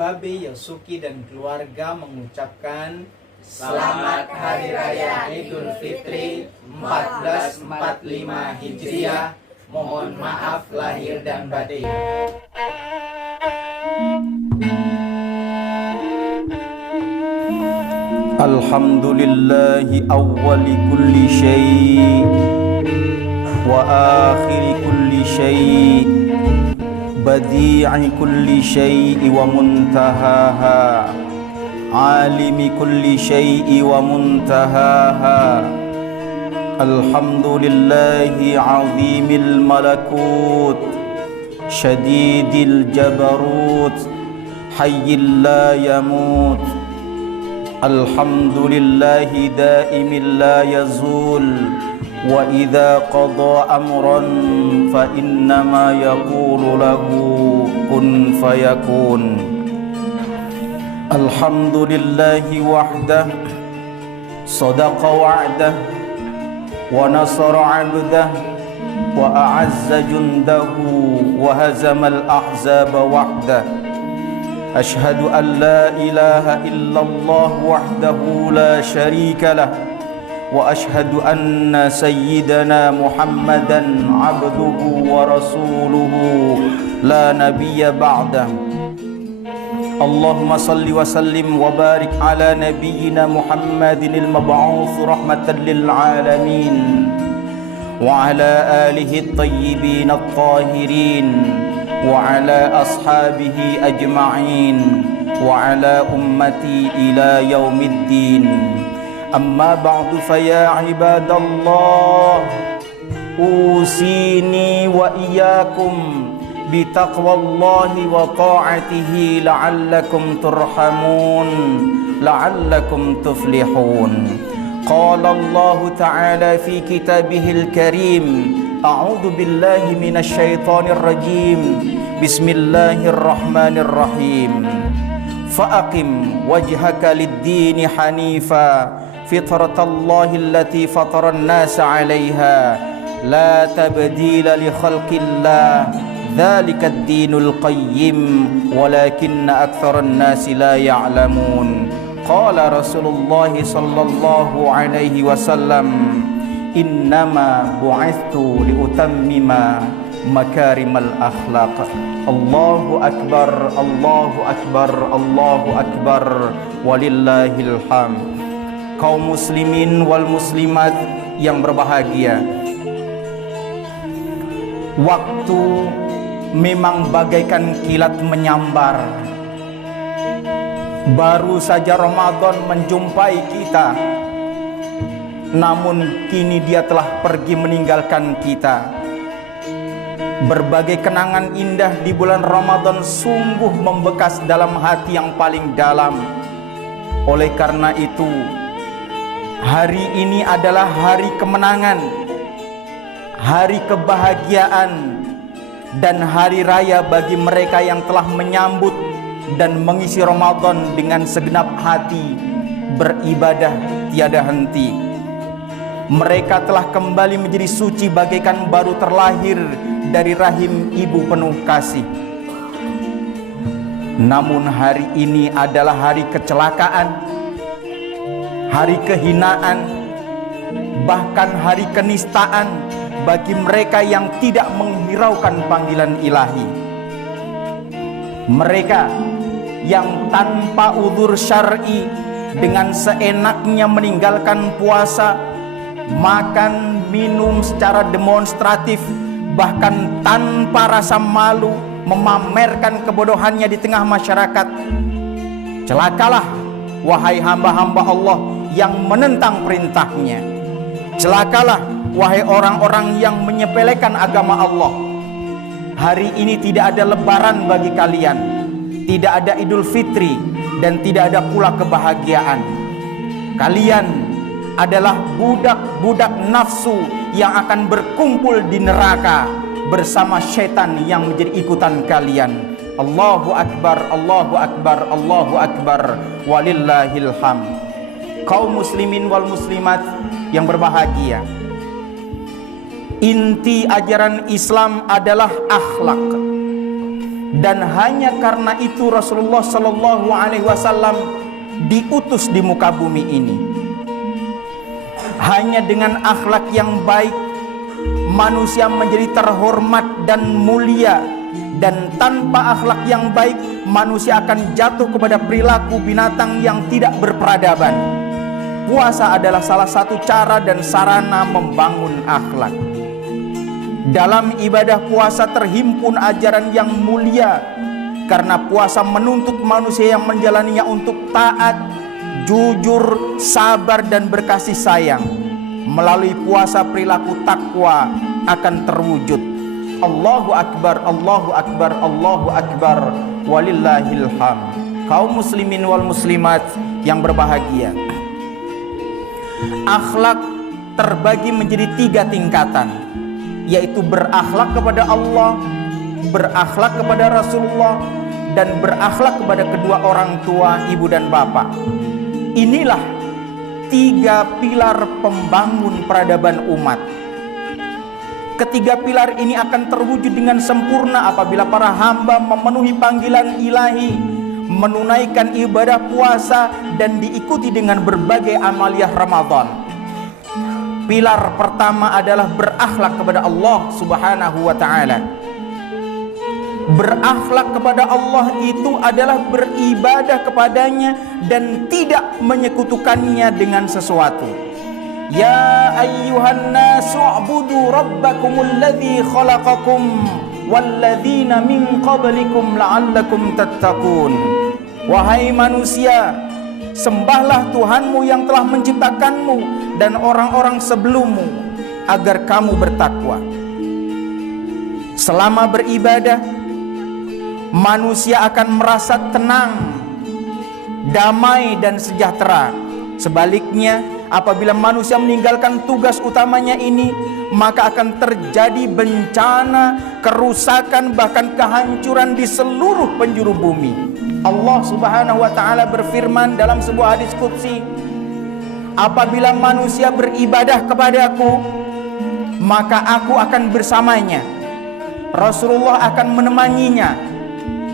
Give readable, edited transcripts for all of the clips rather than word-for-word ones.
Babe Yosuki dan keluarga mengucapkan Selamat Hari Raya Idul Fitri 1445 Hijriah. Mohon maaf lahir dan batin. Alhamdulillahi awwali kulli syai' wa akhiri kulli syai', badi'i kulli syai' wa muntahaha, alimi kulli syai' wa muntahaha. Alhamdulillahi azimil malakut, syadidil jabarut, hayyil la yamut. Alhamdulillahi daimil la yazul, wa idza qada amran fa innama yaqulu lahu kun fayakun. Alhamdulillahi wahdah, sadaqa wa'dah, wa nasara 'abdah, wa a'azza jundahu, wa hazamal ahzaba wahdah. Ashhadu an la ilaha illallah wahdahu la syarika lah, wa ashhadu anna sayyidana Muhammadan abduhu wa rasuluhu la nabiyya ba'dah. Allahumma salli wa sallim wa barik ala nabiyyina Muhammadinil mab'uts rahmatan lil alamin, wa ala alihi at-tayyibin at-tahirin, wa ala ashabihi ajma'in, wa ala ummati ila yaumiddin. Amma ba'du, fa ya ibadallah, usini wa iyyakum bi taqwallahi wa ta'atihi la'allakum turhamun, la'allakum tuflihun. Qala Allah ta'ala fi kitabihil karim, a'udzu billahi minasy syaithanir rajim. Bismillahirrahmanirrahim. Fa'aqim wajhaka lid-dini hanifa, fitratallahi allati fataran nasa 'alaiha, la tabdila li khalqillah, dzalika ad-dinul qayyim, walakinna aktsaran nasi la ya'lamun. Qala Rasulullah sallallahu alaihi wasallam, innama bu'ithtu liutammima makarimal akhlaq. Allahu akbar, Allahu akbar, Allahu akbar, walillahil hamd. Kaum muslimin wal muslimat yang berbahagia, waktu memang bagaikan kilat menyambar. Baru saja Ramadan menjumpai kita, namun kini dia telah pergi meninggalkan kita. Berbagai kenangan indah di bulan Ramadan sungguh membekas dalam hati yang paling dalam. Oleh karena itu, hari ini adalah hari kemenangan, hari kebahagiaan, dan hari raya bagi mereka yang telah menyambut dan mengisi Ramadan dengan segenap hati, beribadah tiada henti. Mereka telah kembali menjadi suci bagaikan baru terlahir dari rahim ibu penuh kasih. Namun hari ini adalah hari kecelakaan, hari kehinaan, bahkan hari kenistaan bagi mereka yang tidak menghiraukan panggilan ilahi. Mereka yang tanpa uzur syar'i dengan seenaknya meninggalkan puasa, makan, minum secara demonstratif, bahkan tanpa rasa malu memamerkan kebodohannya di tengah masyarakat. Celakalah wahai hamba-hamba Allah yang menentang perintahnya. Celakalah wahai orang-orang yang menyepelekan agama Allah. Hari ini tidak ada lebaran bagi kalian, tidak ada Idul Fitri, dan tidak ada pula kebahagiaan. Kalian adalah budak-budak nafsu yang akan berkumpul di neraka bersama setan yang menjadi ikutan kalian. Allahu akbar, Allahu akbar, Allahu akbar, walillahil hamd. Kaum muslimin wal muslimat yang berbahagia, inti ajaran Islam adalah akhlak. Dan hanya karena itu Rasulullah Sallallahu Alaihi Wasallam diutus di muka bumi ini. Hanya dengan akhlak yang baik manusia menjadi terhormat dan mulia, dan tanpa akhlak yang baik manusia akan jatuh kepada perilaku binatang yang tidak berperadaban. Puasa adalah salah satu cara dan sarana membangun akhlak. Dalam ibadah puasa terhimpun ajaran yang mulia, karena puasa menuntut manusia yang menjalaninya untuk taat, jujur, sabar, dan berkasih sayang. Melalui puasa perilaku takwa akan terwujud. Allahu Akbar, Allahu Akbar, Allahu Akbar, walillahil hamd. Kaum muslimin wal muslimat yang berbahagia, akhlak terbagi menjadi 3 tingkatan, yaitu berakhlak kepada Allah, berakhlak kepada Rasulullah, dan berakhlak kepada kedua orang tua, ibu dan bapak. Inilah 3 pilar pembangun peradaban umat. Ketiga pilar ini akan terwujud dengan sempurna apabila para hamba memenuhi panggilan ilahi, menunaikan ibadah puasa, dan diikuti dengan berbagai amaliyah Ramadan. Pilar pertama adalah berakhlak kepada Allah Subhanahu wa ta'ala. Berakhlak kepada Allah itu adalah beribadah kepadanya dan tidak menyekutukannya dengan sesuatu. Ya ayyuhan nasu u'budu rabbakumul ladzi khalaqakum walladzina min qablikum la'allakum tattaqun. Wahai manusia, sembahlah Tuhanmu yang telah menciptakanmu dan orang-orang sebelummu agar kamu bertakwa. Selama beribadah, manusia akan merasa tenang, damai, dan sejahtera. Sebaliknya, apabila manusia meninggalkan tugas utamanya ini, maka akan terjadi bencana, kerusakan, bahkan kehancuran di seluruh penjuru bumi. Allah Subhanahu wa ta'ala berfirman dalam sebuah hadis qudsi, apabila manusia beribadah kepadaku, maka aku akan bersamanya, Rasulullah akan menemaninya,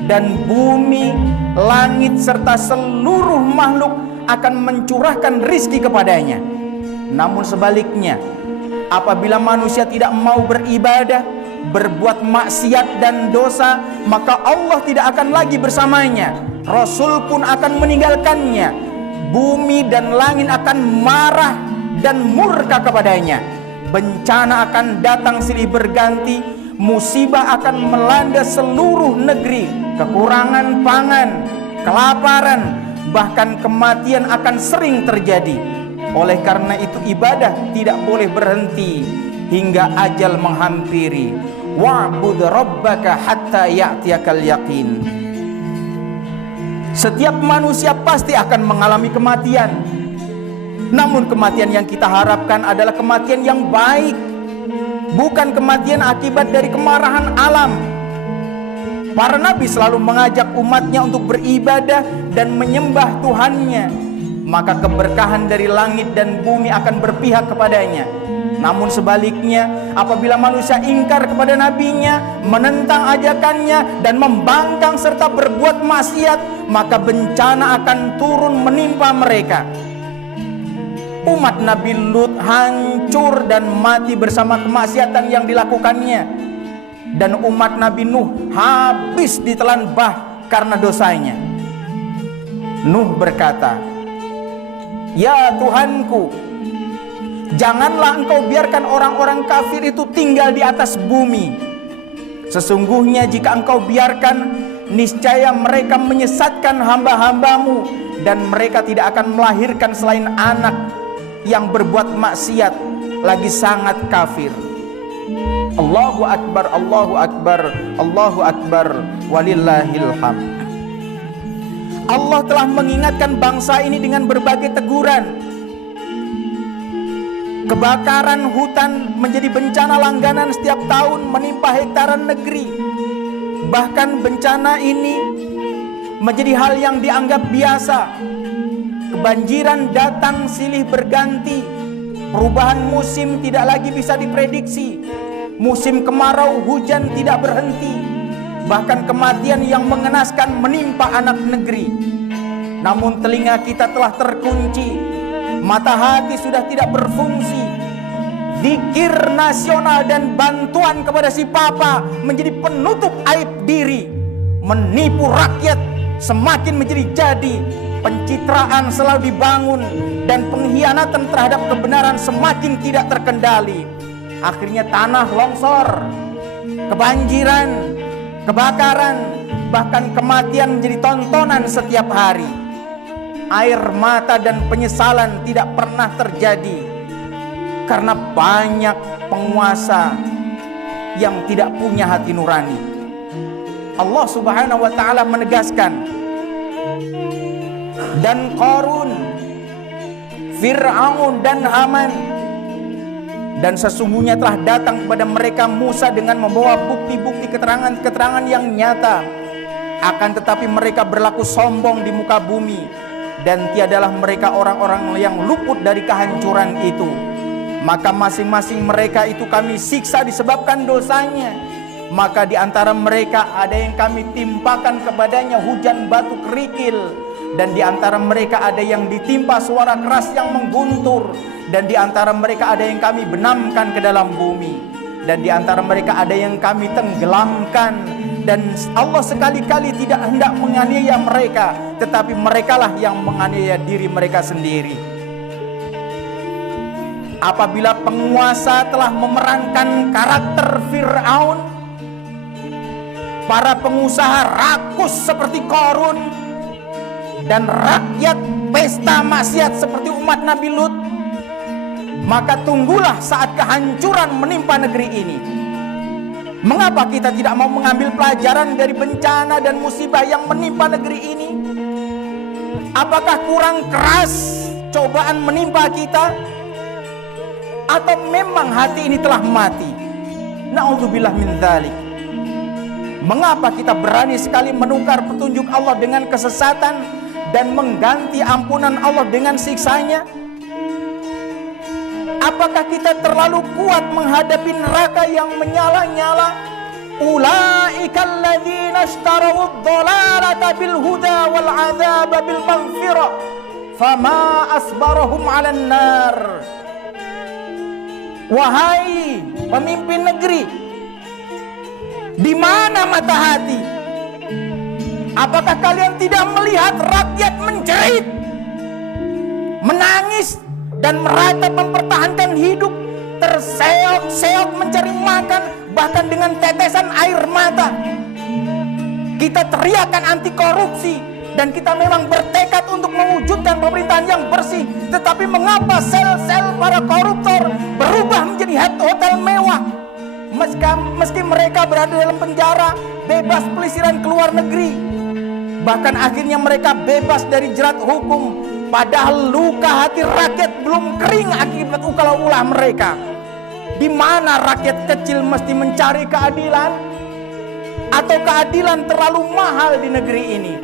dan bumi, langit, serta seluruh makhluk akan mencurahkan rizki kepadanya. Namun sebaliknya, apabila manusia tidak mau beribadah, berbuat maksiat dan dosa, maka Allah tidak akan lagi bersamanya, Rasul pun akan meninggalkannya, bumi dan langit akan marah dan murka kepadanya, bencana akan datang silih berganti, musibah akan melanda seluruh negeri, kekurangan pangan, kelaparan, bahkan kematian akan sering terjadi. Oleh karena itu ibadah tidak boleh berhenti hingga ajal menghampiri. Wa'bud rabbaka hatta ya'tiyakal yaqin. Setiap manusia pasti akan mengalami kematian. Namun kematian yang kita harapkan adalah kematian yang baik, bukan kematian akibat dari kemarahan alam. Para nabi selalu mengajak umatnya untuk beribadah dan menyembah Tuhannya, maka keberkahan dari langit dan bumi akan berpihak kepadanya. Namun sebaliknya, apabila manusia ingkar kepada nabinya, menentang ajakannya, dan membangkang serta berbuat maksiat, maka bencana akan turun menimpa mereka. Umat Nabi Lut hancur dan mati bersama kemaksiatan yang dilakukannya, dan umat Nabi Nuh habis ditelan bah karena dosanya. Nuh berkata, "Ya Tuhanku, janganlah engkau biarkan orang-orang kafir itu tinggal di atas bumi. Sesungguhnya jika engkau biarkan, niscaya mereka menyesatkan hamba-hambamu, dan mereka tidak akan melahirkan selain anak yang berbuat maksiat, lagi sangat kafir." Allahu Akbar, Allahu Akbar, Allahu Akbar, walillahil hamd. Allah telah mengingatkan bangsa ini dengan berbagai teguran. Kebakaran hutan menjadi bencana langganan setiap tahun menimpa hektaran negeri. Bahkan bencana ini menjadi hal yang dianggap biasa. Kebanjiran datang silih berganti. Perubahan musim tidak lagi bisa diprediksi. Musim kemarau hujan tidak berhenti. bahkan kematian yang mengenaskan menimpa anak negeri. Namun telinga kita telah terkunci, mata hati sudah tidak berfungsi. Zikir nasional dan bantuan kepada si papa menjadi penutup aib diri. Menipu rakyat semakin menjadi jadi. Pencitraan selalu dibangun dan pengkhianatan terhadap kebenaran semakin tidak terkendali. Akhirnya tanah longsor, kebanjiran, kebakaran, bahkan kematian menjadi tontonan setiap hari. Air mata dan penyesalan tidak pernah terjadi karena banyak penguasa yang tidak punya hati nurani. Allah Subhanahu wa taala menegaskan, dan Qarun, Fir'aun dan Haman, dan sesungguhnya telah datang kepada mereka Musa dengan membawa bukti-bukti keterangan-keterangan yang nyata. Akan tetapi mereka berlaku sombong di muka bumi, dan tiadalah mereka orang-orang yang luput dari kehancuran itu. Maka masing-masing mereka itu kami siksa disebabkan dosanya. Maka di antara mereka ada yang kami timpakan kepadanya hujan batu kerikil, dan di antara mereka ada yang ditimpa suara keras yang mengguntur, dan di antara mereka ada yang kami benamkan ke dalam bumi, dan di antara mereka ada yang kami tenggelamkan. Dan Allah sekali-kali tidak hendak menganiaya mereka, tetapi merekalah yang menganiaya diri mereka sendiri. Apabila penguasa telah memerankan karakter Fir'aun, para pengusaha rakus seperti Qarun, dan rakyat pesta maksiat seperti umat Nabi Lut, maka tunggulah saat kehancuran menimpa negeri ini. Mengapa kita tidak mau mengambil pelajaran dari bencana dan musibah yang menimpa negeri ini? Apakah kurang keras cobaan menimpa kita? Atau memang hati ini telah mati? Na'udzubillah min dzalik. Mengapa kita berani sekali menukar petunjuk Allah dengan kesesatan dan mengganti ampunan Allah dengan siksanya? Apakah kita terlalu kuat menghadapi neraka yang menyala-nyala? Ulaika alladzina ishtaraw ad-dhalalata bil huda wal 'adzaba bil maghfirah fama asbarahum 'alan nar. Wahai pemimpin negeri, di mana mata hati? Apakah kalian tidak melihat rakyat menjerit, menangis, dan merata mempertahankan hidup, terseok-seok mencari makan, bahkan dengan tetesan air mata? Kita teriakan anti korupsi, dan kita memang bertekad untuk mewujudkan pemerintahan yang bersih. Tetapi mengapa sel-sel para koruptor berubah menjadi hotel mewah? Meski mereka berada dalam penjara, bebas pelisiran ke luar negeri, bahkan akhirnya mereka bebas dari jerat hukum, padahal luka hati rakyat belum kering akibat ulah mereka. Di mana rakyat kecil mesti mencari keadilan? Atau keadilan terlalu mahal di negeri ini?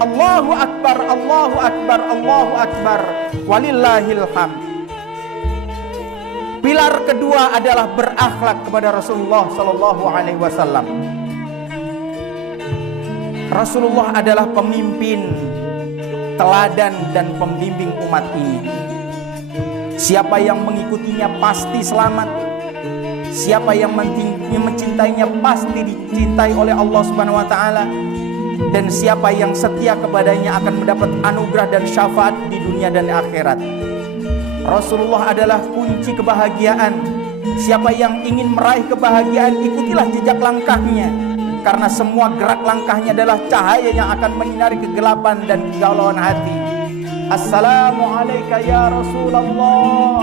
Allahu Akbar, Allahu Akbar, Allahu Akbar, walillahil hamd. Pilar kedua adalah berakhlak kepada Rasulullah Sallallahu Alaihi Wasallam. Rasulullah adalah pemimpin, teladan dan pembimbing umat ini. Siapa yang mengikutinya pasti selamat. Siapa yang mencintainya pasti dicintai oleh Allah Subhanahu Wa Taala. Dan siapa yang setia kepadanya akan mendapat anugerah dan syafaat di dunia dan akhirat. Rasulullah adalah kunci kebahagiaan. Siapa yang ingin meraih kebahagiaan, ikutilah jejak langkahnya, karena semua gerak langkahnya adalah cahaya yang akan menyinari kegelapan dan kegalauan hati. Assalamualaikum ya Rasulullah.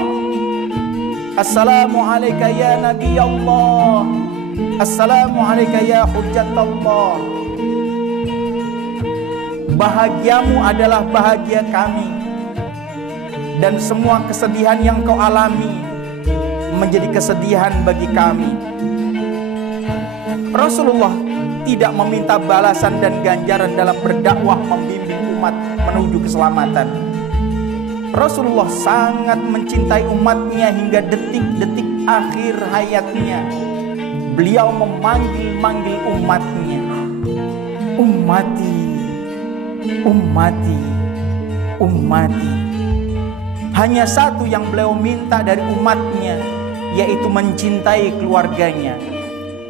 Assalamualaikum ya Nabi Allah. Assalamualaikum ya Hujjatullah. Bahagiamu adalah bahagia kami, dan semua kesedihan yang kau alami menjadi kesedihan bagi kami. Rasulullah tidak meminta balasan dan ganjaran dalam berdakwah membimbing umat menuju keselamatan. Rasulullah sangat mencintai umatnya hingga detik-detik akhir hayatnya. Beliau memanggil-manggil umatnya. Ummati, ummati, ummati. Hanya satu yang beliau minta dari umatnya, yaitu mencintai keluarganya.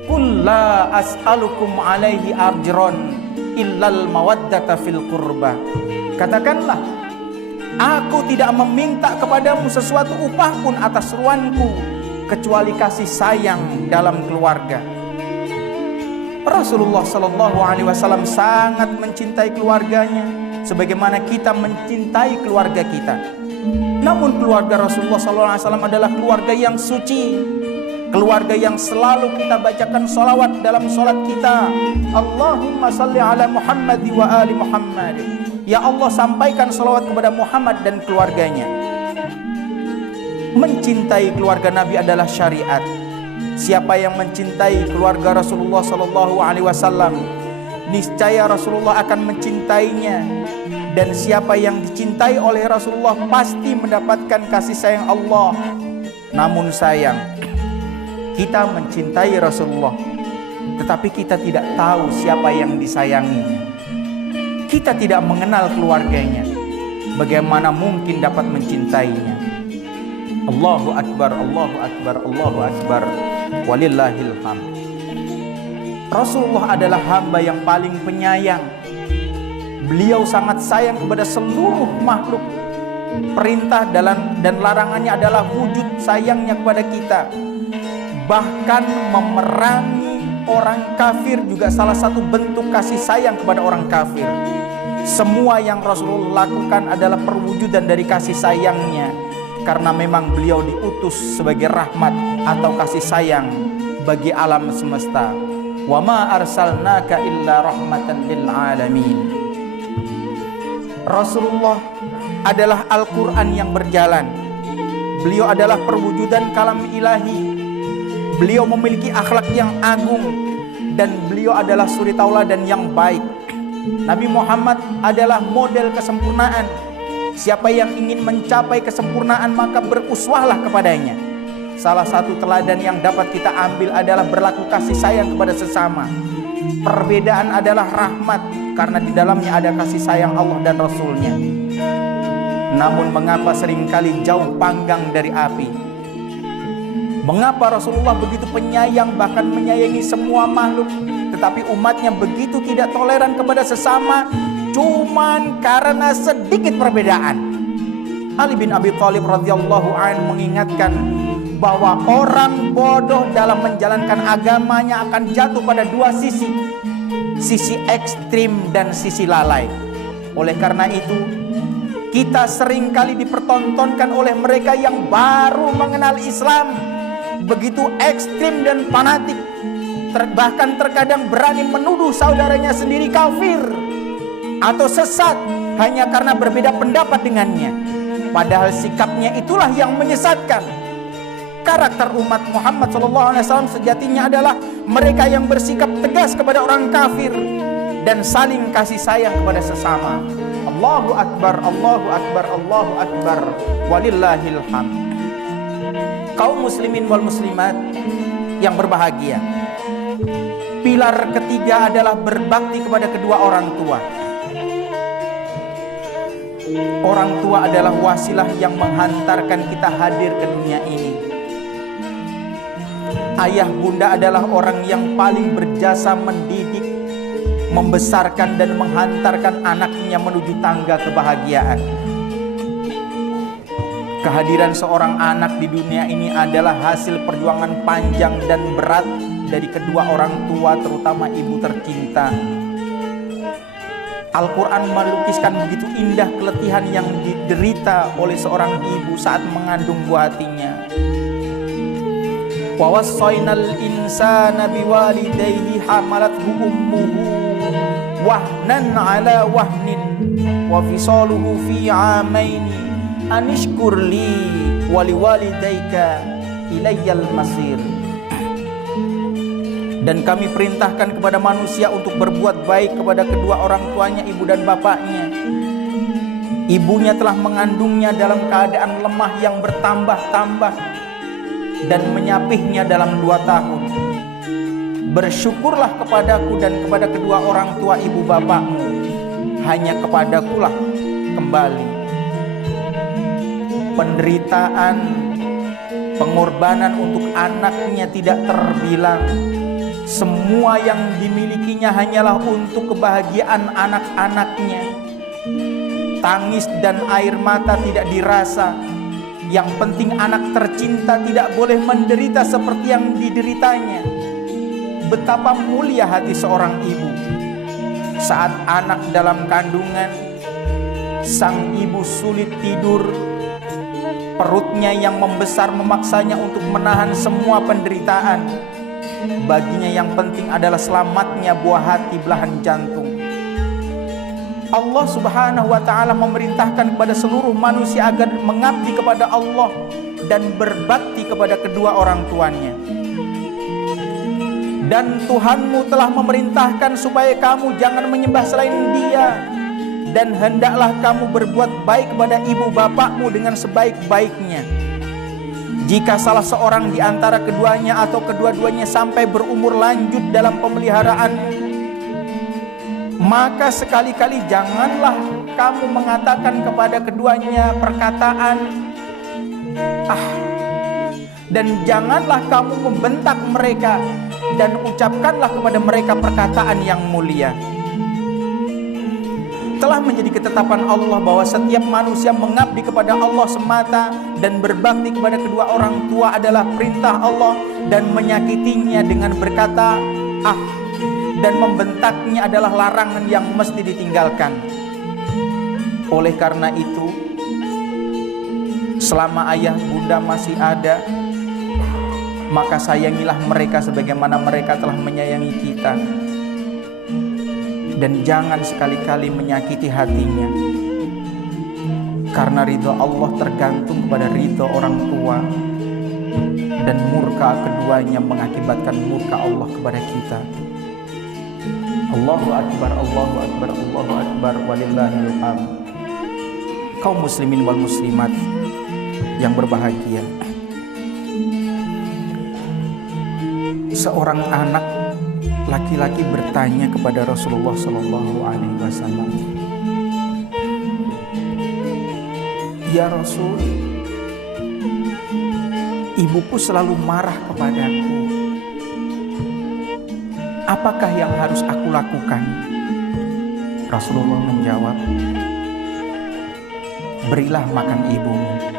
Qul la as'alukum alaihi arjron illal mawaddata fil qurba. Katakanlah, aku tidak meminta kepadamu sesuatu upah pun atas seruanku, kecuali kasih sayang dalam keluarga. Rasulullah Shallallahu Alaihi Wasallam sangat mencintai keluarganya, sebagaimana kita mencintai keluarga kita. Namun keluarga Rasulullah Shallallahu Alaihi Wasallam adalah keluarga yang suci, keluarga yang selalu kita bacakan salawat dalam salat kita. Allahumma salli ala Muhammad wa ali Muhammad. Ya Allah, sampaikan salawat kepada Muhammad dan keluarganya. Mencintai keluarga Nabi adalah syariat. Siapa yang mencintai keluarga Rasulullah Sallallahu Alaihi Wasallam, niscaya Rasulullah akan mencintainya. Dan siapa yang dicintai oleh Rasulullah pasti mendapatkan kasih sayang Allah. Namun sayang, kita mencintai Rasulullah, tetapi kita tidak tahu siapa yang disayanginya. Kita tidak mengenal keluarganya. Bagaimana mungkin dapat mencintainya? Allahu Akbar, Allahu Akbar, Allahu Akbar. Walillahil hamd. Rasulullah adalah hamba yang paling penyayang. Beliau sangat sayang kepada seluruh makhluk. Perintah dan larangannya adalah wujud sayangnya kepada kita. Bahkan memerangi orang kafir juga salah satu bentuk kasih sayang kepada orang kafir. Semua yang Rasulullah lakukan adalah perwujudan dari kasih sayangnya, karena memang beliau diutus sebagai rahmat atau kasih sayang bagi alam semesta. Wa ma arsalnaka illa rahmatan lil alamin. Rasulullah adalah Al-Quran yang berjalan. Beliau adalah perwujudan kalam ilahi. Beliau memiliki akhlak yang agung, dan beliau adalah suri tauladan yang baik. Nabi Muhammad adalah model kesempurnaan. Siapa yang ingin mencapai kesempurnaan maka beruswahlah kepadanya. Salah satu teladan yang dapat kita ambil adalah berlaku kasih sayang kepada sesama. Perbedaan adalah rahmat, karena di dalamnya ada kasih sayang Allah dan Rasulnya. Namun mengapa seringkali jauh panggang dari api? Mengapa Rasulullah begitu penyayang, bahkan menyayangi semua makhluk, tetapi umatnya begitu tidak toleran kepada sesama, cuman karena sedikit perbedaan? Ali bin Abi Thalib radhiyallahu anhu mengingatkan bahwa orang bodoh dalam menjalankan agamanya akan jatuh pada dua sisi, sisi ekstrim dan sisi lalai. Oleh karena itu, kita seringkali dipertontonkan oleh mereka yang baru mengenal Islam, begitu ekstrim dan fanatik, bahkan terkadang berani menuduh saudaranya sendiri kafir atau sesat hanya karena berbeda pendapat dengannya. Padahal sikapnya itulah yang menyesatkan. Karakter umat Muhammad SAW sejatinya adalah mereka yang bersikap tegas kepada orang kafir dan saling kasih sayang kepada sesama. Allahu Akbar, Allahu Akbar, Allahu Akbar. Walillahil hamd. Kaum muslimin wal muslimat yang berbahagia, pilar ketiga adalah berbakti kepada kedua orang tua. Orang tua adalah wasilah yang menghantarkan kita hadir ke dunia ini. Ayah bunda adalah orang yang paling berjasa mendidik, membesarkan dan menghantarkan anaknya menuju tangga kebahagiaan. Kehadiran seorang anak di dunia ini adalah hasil perjuangan panjang dan berat dari kedua orang tua, terutama ibu tercinta. Al-Quran melukiskan begitu indah keletihan yang diderita oleh seorang ibu saat mengandung buah hatinya. Wa wassaynal insana biwalidayhi hamalathu ummuhu wahnan ala wahnin wa fisaluhu fi 'amaini anishkur li wa liwalidayka ilayyal masir. Dan kami perintahkan kepada manusia untuk berbuat baik kepada kedua orang tuanya, ibu dan bapaknya. Ibunya telah mengandungnya dalam keadaan lemah yang bertambah-tambah dan menyapihnya dalam 2 tahun. Bersyukurlah kepadaku dan kepada kedua orang tua ibu bapakmu. Hanya kepadakulah kembali. Penderitaan, pengorbanan untuk anaknya tidak terbilang. Semua yang dimilikinya hanyalah untuk kebahagiaan anak-anaknya. Tangis dan air mata tidak dirasa. Yang penting anak tercinta tidak boleh menderita seperti yang dideritanya. Betapa mulia hati seorang ibu saat anak dalam kandungan, sang ibu sulit tidur, perutnya yang membesar memaksanya untuk menahan semua penderitaan. Baginya yang penting adalah selamatnya buah hati belahan jantung. Allah Subhanahu wa ta'ala memerintahkan kepada seluruh manusia agar mengabdi kepada Allah dan berbakti kepada kedua orang tuanya. Dan Tuhanmu telah memerintahkan supaya kamu jangan menyembah selain Dia, dan hendaklah kamu berbuat baik kepada ibu bapakmu dengan sebaik-baiknya. Jika salah seorang di antara keduanya atau kedua-duanya sampai berumur lanjut dalam pemeliharaan, maka sekali-kali janganlah kamu mengatakan kepada keduanya perkataan dan janganlah kamu membentak mereka, dan ucapkanlah kepada mereka perkataan yang mulia. Telah menjadi ketetapan Allah bahwa setiap manusia mengabdi kepada Allah semata dan berbakti kepada kedua orang tua adalah perintah Allah, dan menyakitinya dengan berkata dan membentaknya adalah larangan yang mesti ditinggalkan. Oleh karena itu, selama ayah bunda masih ada, maka sayangilah mereka sebagaimana mereka telah menyayangi kita. Dan jangan sekali-kali menyakiti hatinya, karena ridho Allah tergantung kepada ridho orang tua, dan murka keduanya mengakibatkan murka Allah kepada kita. Allahu Akbar, Allahu Akbar, Allahu Akbar, walillahil hamd. Kaum muslimin wal muslimat yang berbahagia, seorang anak laki-laki bertanya kepada Rasulullah Sallallahu Alaihi Wasallam, "Ya Rasul, ibuku selalu marah kepadaku. Apakah yang harus aku lakukan?" Rasulullah menjawab, "Berilah makan ibumu."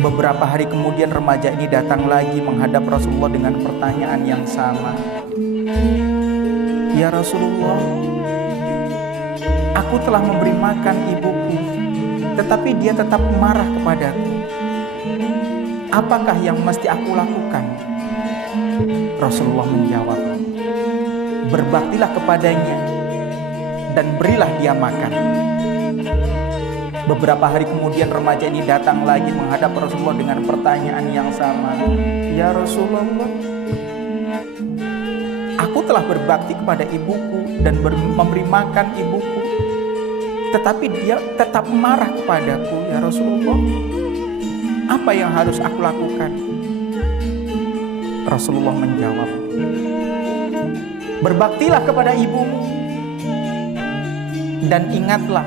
Beberapa hari kemudian remaja ini datang lagi menghadap Rasulullah dengan pertanyaan yang sama. "Ya Rasulullah, aku telah memberi makan ibuku, tetapi dia tetap marah kepadaku. Apakah yang mesti aku lakukan?" Rasulullah menjawab, "Berbaktilah kepadanya dan berilah dia makan." Beberapa hari kemudian remaja ini datang lagi menghadap Rasulullah dengan pertanyaan yang sama. "Ya Rasulullah, aku telah berbakti kepada ibuku dan memberi makan ibuku, tetapi dia tetap marah kepadaku. Ya Rasulullah, apa yang harus aku lakukan?" Rasulullah menjawab, "Berbaktilah kepada ibumu, dan ingatlah,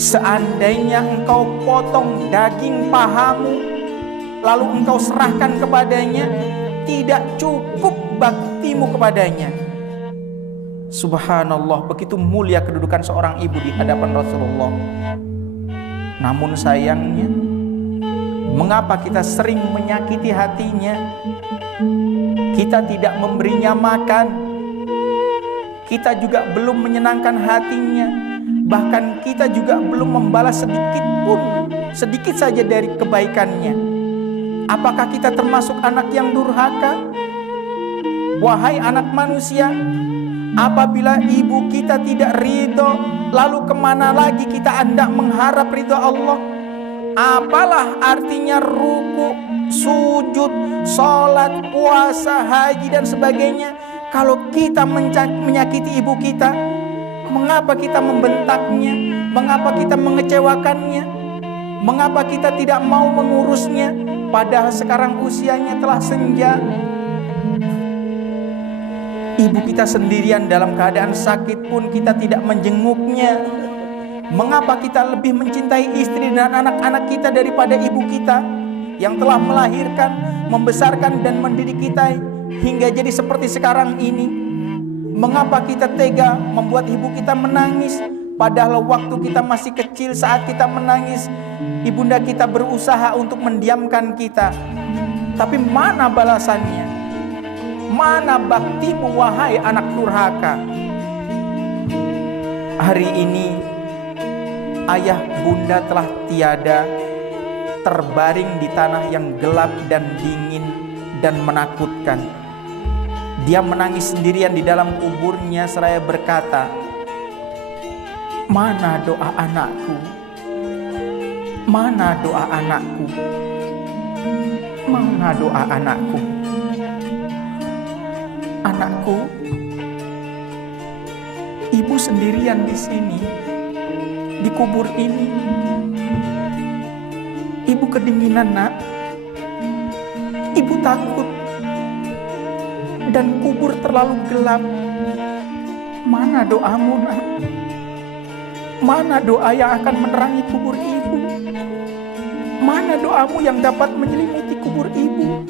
seandainya engkau potong daging pahamu lalu engkau serahkan kepadanya, tidak cukup baktimu kepadanya." Subhanallah, begitu mulia kedudukan seorang ibu di hadapan Rasulullah. Namun sayangnya, mengapa kita sering menyakiti hatinya? Kita tidak memberinya makan, kita juga belum menyenangkan hatinya, bahkan kita juga belum membalas sedikit saja dari kebaikannya. Apakah kita termasuk anak yang durhaka? Wahai anak manusia, apabila ibu kita tidak ridho, lalu kemana lagi kita hendak mengharap ridho Allah? Apalah artinya ruku, sujud, sholat, puasa, haji dan sebagainya kalau kita menyakiti ibu kita? Mengapa kita membentaknya? Mengapa kita mengecewakannya? Mengapa kita tidak mau mengurusnya? padahal sekarang usianya telah senja. Ibu kita sendirian dalam keadaan sakit pun kita tidak menjenguknya. Mengapa kita lebih mencintai istri dan anak-anak kita daripada ibu kita yang telah melahirkan, membesarkan dan mendidik kita hingga jadi seperti sekarang ini? Mengapa kita tega membuat ibu kita menangis, padahal waktu kita masih kecil saat kita menangis, ibunda kita berusaha untuk mendiamkan kita. Tapi mana balasannya? Mana baktimu wahai anak durhaka? Hari ini ayah bunda telah tiada, terbaring di tanah yang gelap dan dingin dan menakutkan. Dia menangis sendirian di dalam kuburnya seraya berkata, "Mana doa anakku? Mana doa anakku? Mana doa anakku? Anakku, ibu sendirian di sini, di kubur ini. Ibu kedinginan, nak. Ibu takut. Dan kubur terlalu gelap. Mana doamu, nak? Mana doa yang akan menerangi kubur ibu? Mana doamu yang dapat menyelimuti kubur ibu?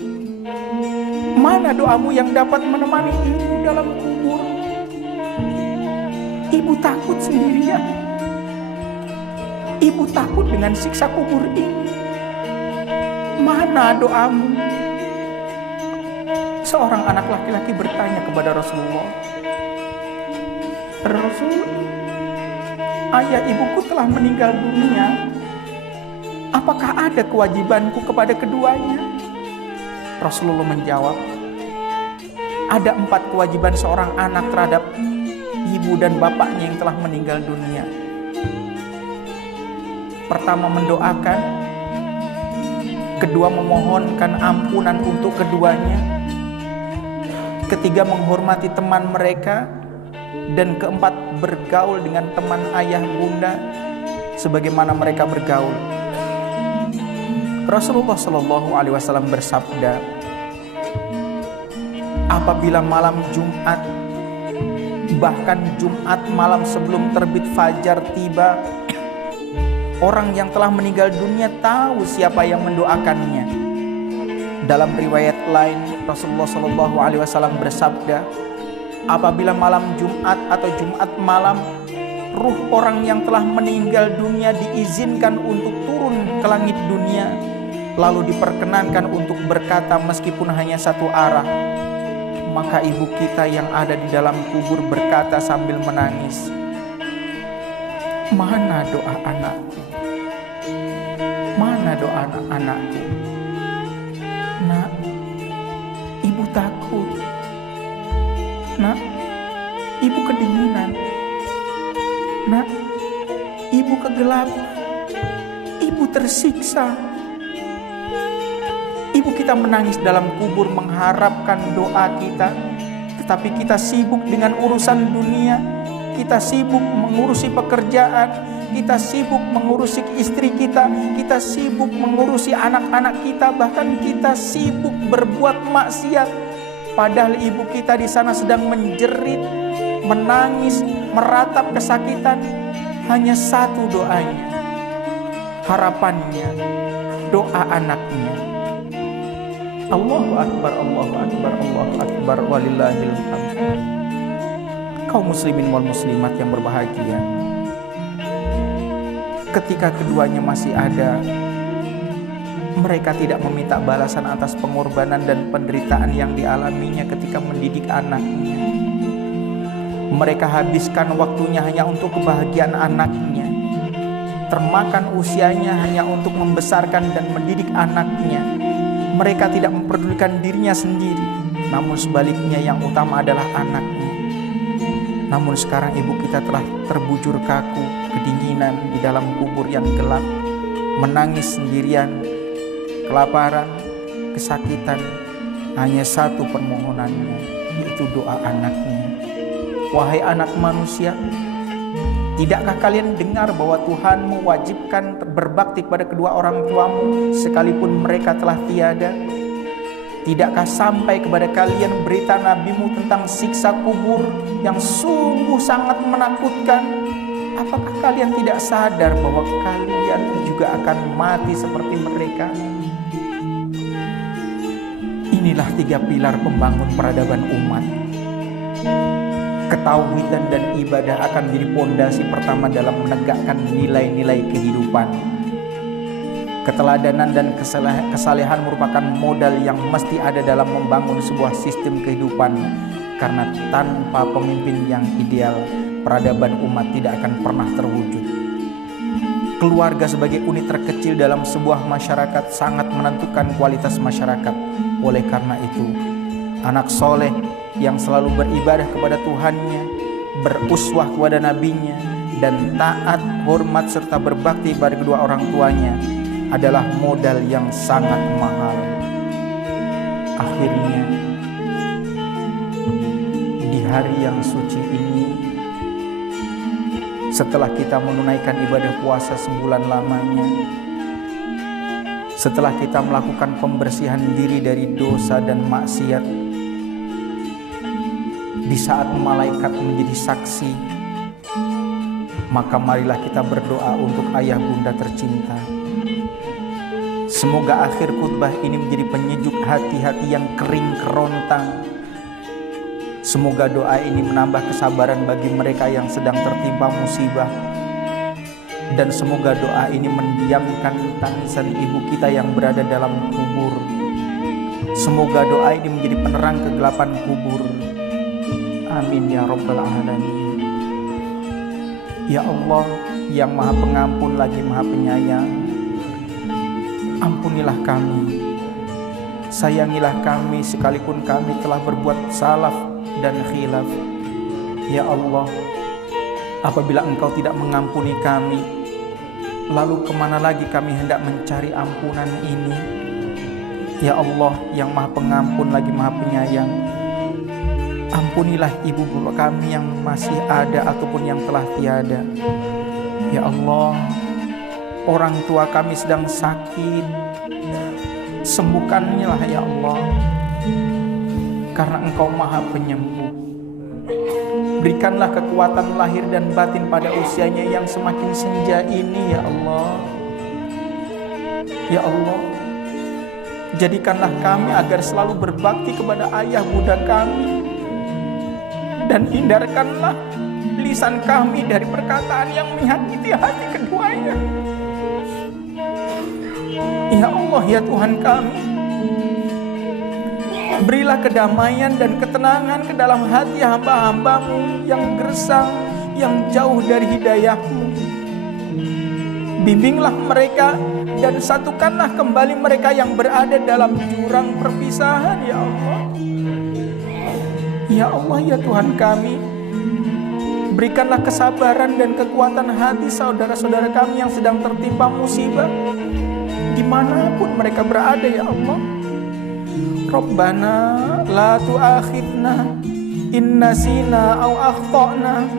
Mana doamu yang dapat menemani ibu dalam kubur? Ibu takut sendirian. Ibu takut dengan siksa kubur ini. Mana doamu?" Seorang anak laki-laki bertanya kepada Rasulullah, "Rasul, ayah ibuku telah meninggal dunia. Apakah ada kewajibanku kepada keduanya?" Rasulullah menjawab, "Ada 4 kewajiban seorang anak terhadap ibu dan bapaknya yang telah meninggal dunia. Pertama, mendoakan. Kedua, memohonkan ampunan untuk keduanya. Ketiga, menghormati teman mereka. Dan keempat, bergaul dengan teman ayah bunda sebagaimana mereka bergaul." Rasulullah SAW bersabda, "Apabila malam Jumat, bahkan Jumat malam sebelum terbit fajar tiba, orang yang telah meninggal dunia tahu siapa yang mendoakannya." Dalam riwayat lain, Rasulullah SAW bersabda, "Apabila malam Jumat atau Jumat malam, ruh orang yang telah meninggal dunia diizinkan untuk turun ke langit dunia, lalu diperkenankan untuk berkata meskipun hanya satu arah, maka ibu kita yang ada di dalam kubur berkata sambil menangis, 'Mana doa anakku? Mana doa anakku? Nak, ibu takut. Nak, ibu kedinginan. Nak, ibu kegelapan. Ibu tersiksa.' Ibu kita menangis dalam kubur mengharapkan doa kita, tetapi kita sibuk dengan urusan dunia. Kita sibuk mengurusi pekerjaan, kita sibuk mengurusi istri kita, kita sibuk mengurusi anak-anak kita, bahkan kita sibuk berbuat maksiat. Padahal ibu kita di sana sedang menjerit, menangis, meratap kesakitan. Hanya satu doanya, harapannya, doa anaknya. Allahu Akbar, Allahu Akbar, Allahu Akbar, walillahil hamd. Kaum muslimin wal muslimat yang berbahagia, ketika keduanya masih ada, mereka tidak meminta balasan atas pengorbanan dan penderitaan yang dialaminya ketika mendidik anaknya. Mereka habiskan waktunya hanya untuk kebahagiaan anaknya, termakan usianya hanya untuk membesarkan dan mendidik anaknya. Mereka tidak memperdulikan dirinya sendiri, namun sebaliknya yang utama adalah anaknya. Namun sekarang ibu kita telah terbujur kaku, kedinginan di dalam kubur yang gelap, menangis sendirian, kelaparan, kesakitan. Hanya satu permohonannya, yaitu doa anaknya. Wahai anak manusia, Tidakkah kalian dengar bahwa Tuhan mewajibkan berbakti kepada kedua orang tuamu sekalipun mereka telah tiada? Tidakkah sampai kepada kalian berita nabimu tentang siksa kubur yang sungguh sangat menakutkan? Apakah kalian tidak sadar bahwa kalian juga akan mati seperti mereka? Inilah 3 pilar pembangun peradaban umat. Ketauhidan dan ibadah akan menjadi pondasi pertama dalam menegakkan nilai-nilai kehidupan. Keteladanan dan kesalehan merupakan modal yang mesti ada dalam membangun sebuah sistem kehidupan, karena tanpa pemimpin yang ideal, peradaban umat tidak akan pernah terwujud. Keluarga sebagai unit terkecil dalam sebuah masyarakat sangat menentukan kualitas masyarakat. Oleh karena itu, anak soleh yang selalu beribadah kepada Tuhannya, beruswah kepada nabinya, dan taat, hormat, serta berbakti pada kedua orang tuanya adalah modal yang sangat mahal. Akhirnya, di hari yang suci ini, setelah kita menunaikan ibadah puasa sebulan lamanya, setelah kita melakukan pembersihan diri dari dosa dan maksiat, di saat malaikat menjadi saksi, maka marilah kita berdoa untuk ayah bunda tercinta. Semoga akhir khutbah ini menjadi penyejuk hati-hati yang kering kerontang. Semoga doa ini menambah kesabaran bagi mereka yang sedang tertimpa musibah. Dan semoga doa ini mendiamkan tangisan ibu kita yang berada dalam kubur. Semoga doa ini menjadi penerang kegelapan kubur. Amin ya rabbal alamin. Ya Allah yang maha pengampun lagi maha penyayang, ampunilah kami, sayangilah kami sekalipun kami telah berbuat salaf dan khilaf. Ya Allah, apabila Engkau tidak mengampuni kami, lalu kemana lagi kami hendak mencari ampunan ini? Ya Allah yang maha pengampun lagi maha penyayang, ampunilah ibu bapak kami yang masih ada ataupun yang telah tiada. Ya Allah, orang tua kami sedang sakit, sembuhkannya lah ya Allah, karena Engkau maha penyembuh. Berikanlah kekuatan lahir dan batin pada usianya yang semakin senja ini ya Allah. Ya Allah, jadikanlah kami agar selalu berbakti kepada ayah bunda kami, dan hindarkanlah lisan kami dari perkataan yang menyakiti hati keduanya. Ya Allah ya Tuhan kami, berilah kedamaian dan ketenangan ke dalam hati hamba-hambamu yang gersang, yang jauh dari hidayah-Mu. Bimbinglah mereka dan satukanlah kembali mereka yang berada dalam jurang perpisahan ya Allah. Ya Allah ya Tuhan kami, berikanlah kesabaran dan kekuatan hati saudara-saudara kami yang sedang tertimpa musibah, dimanapun mereka berada ya Allah. Rabbana la tu'akhidna in nasina aw akhtana.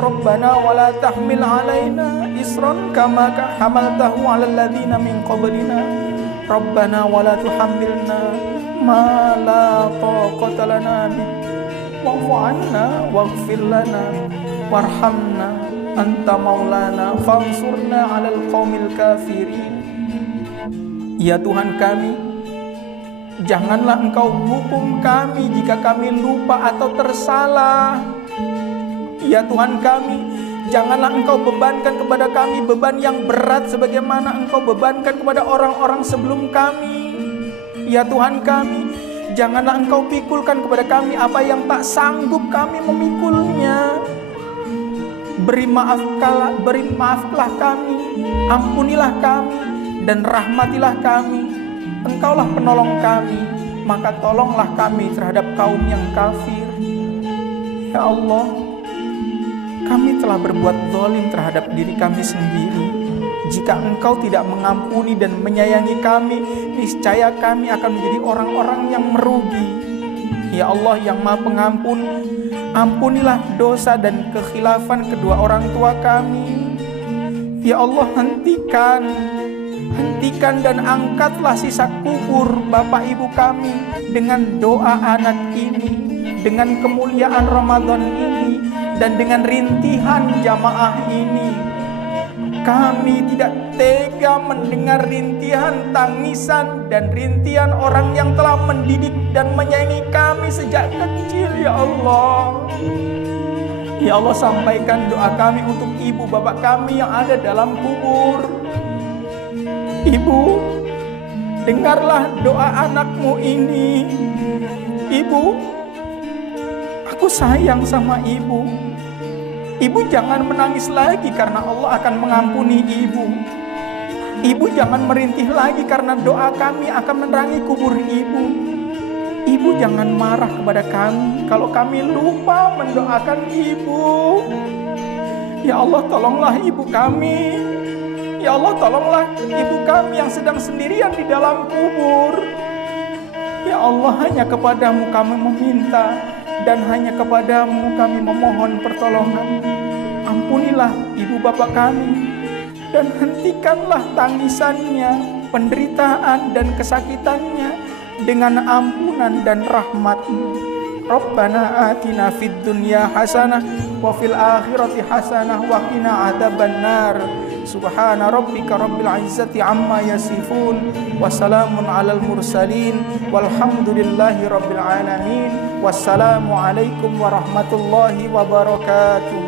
Rabbana wa la tahmil alaina isran kama hamaltahu 'alal ladzina min qablina. Rabbana wa la tuhammilna ma la taqata lana bih. Wa'fu 'anna waghfir lana warhamna anta maulana fansurna 'alal qaumil kafirin. Ya Tuhan kami, janganlah Engkau hukum kami jika kami lupa atau tersalah. Ya Tuhan kami, janganlah Engkau bebankan kepada kami beban yang berat sebagaimana Engkau bebankan kepada orang-orang sebelum kami. Ya Tuhan kami, janganlah Engkau pikulkan kepada kami apa yang tak sanggup kami memikulnya. Beri maaflah kami, ampunilah kami, dan rahmatilah kami. Engkaulah penolong kami, maka tolonglah kami terhadap kaum yang kafir. Ya Allah, kami telah berbuat zalim terhadap diri kami sendiri. Jika Engkau tidak mengampuni dan menyayangi kami, niscaya kami akan menjadi orang-orang yang merugi. Ya Allah yang maha pengampun, Ampunilah dosa dan kekhilafan kedua orang tua kami. Ya Allah, hentikan dan angkatlah sisa kubur bapak ibu kami dengan doa anak ini, dengan kemuliaan Ramadan ini, dan dengan rintihan jamaah ini. Kami tidak tega mendengar rintihan, tangisan, dan rintihan orang yang telah mendidik dan menyayangi kami sejak kecil, ya Allah. Ya Allah, sampaikan doa kami untuk ibu bapak kami yang ada dalam kubur. Ibu, dengarlah doa anakmu ini. Ibu, aku sayang sama ibu. Ibu jangan menangis lagi karena Allah akan mengampuni ibu. Ibu jangan merintih lagi karena doa kami akan menerangi kubur ibu. Ibu jangan marah kepada kami kalau kami lupa mendoakan ibu. Ya Allah, tolonglah ibu kami. Ya Allah, tolonglah ibu kami yang sedang sendirian di dalam kubur. Ya Allah, hanya kepadamu kami meminta, dan hanya kepadamu kami memohon pertolongan. Ampunilah ibu bapak kami, dan hentikanlah tangisannya, penderitaan dan kesakitannya dengan ampunan dan rahmat-Mu. Rabbana atina fid dunya hasanah wa fil akhirati hasanah wa qina adzabannar. Subhana rabbika rabbil izzati amma yasifun wa salamun alal mursalin walhamdulillahi rabbil alamin. Wassalamu alaikum warahmatullahi wabarakatuh.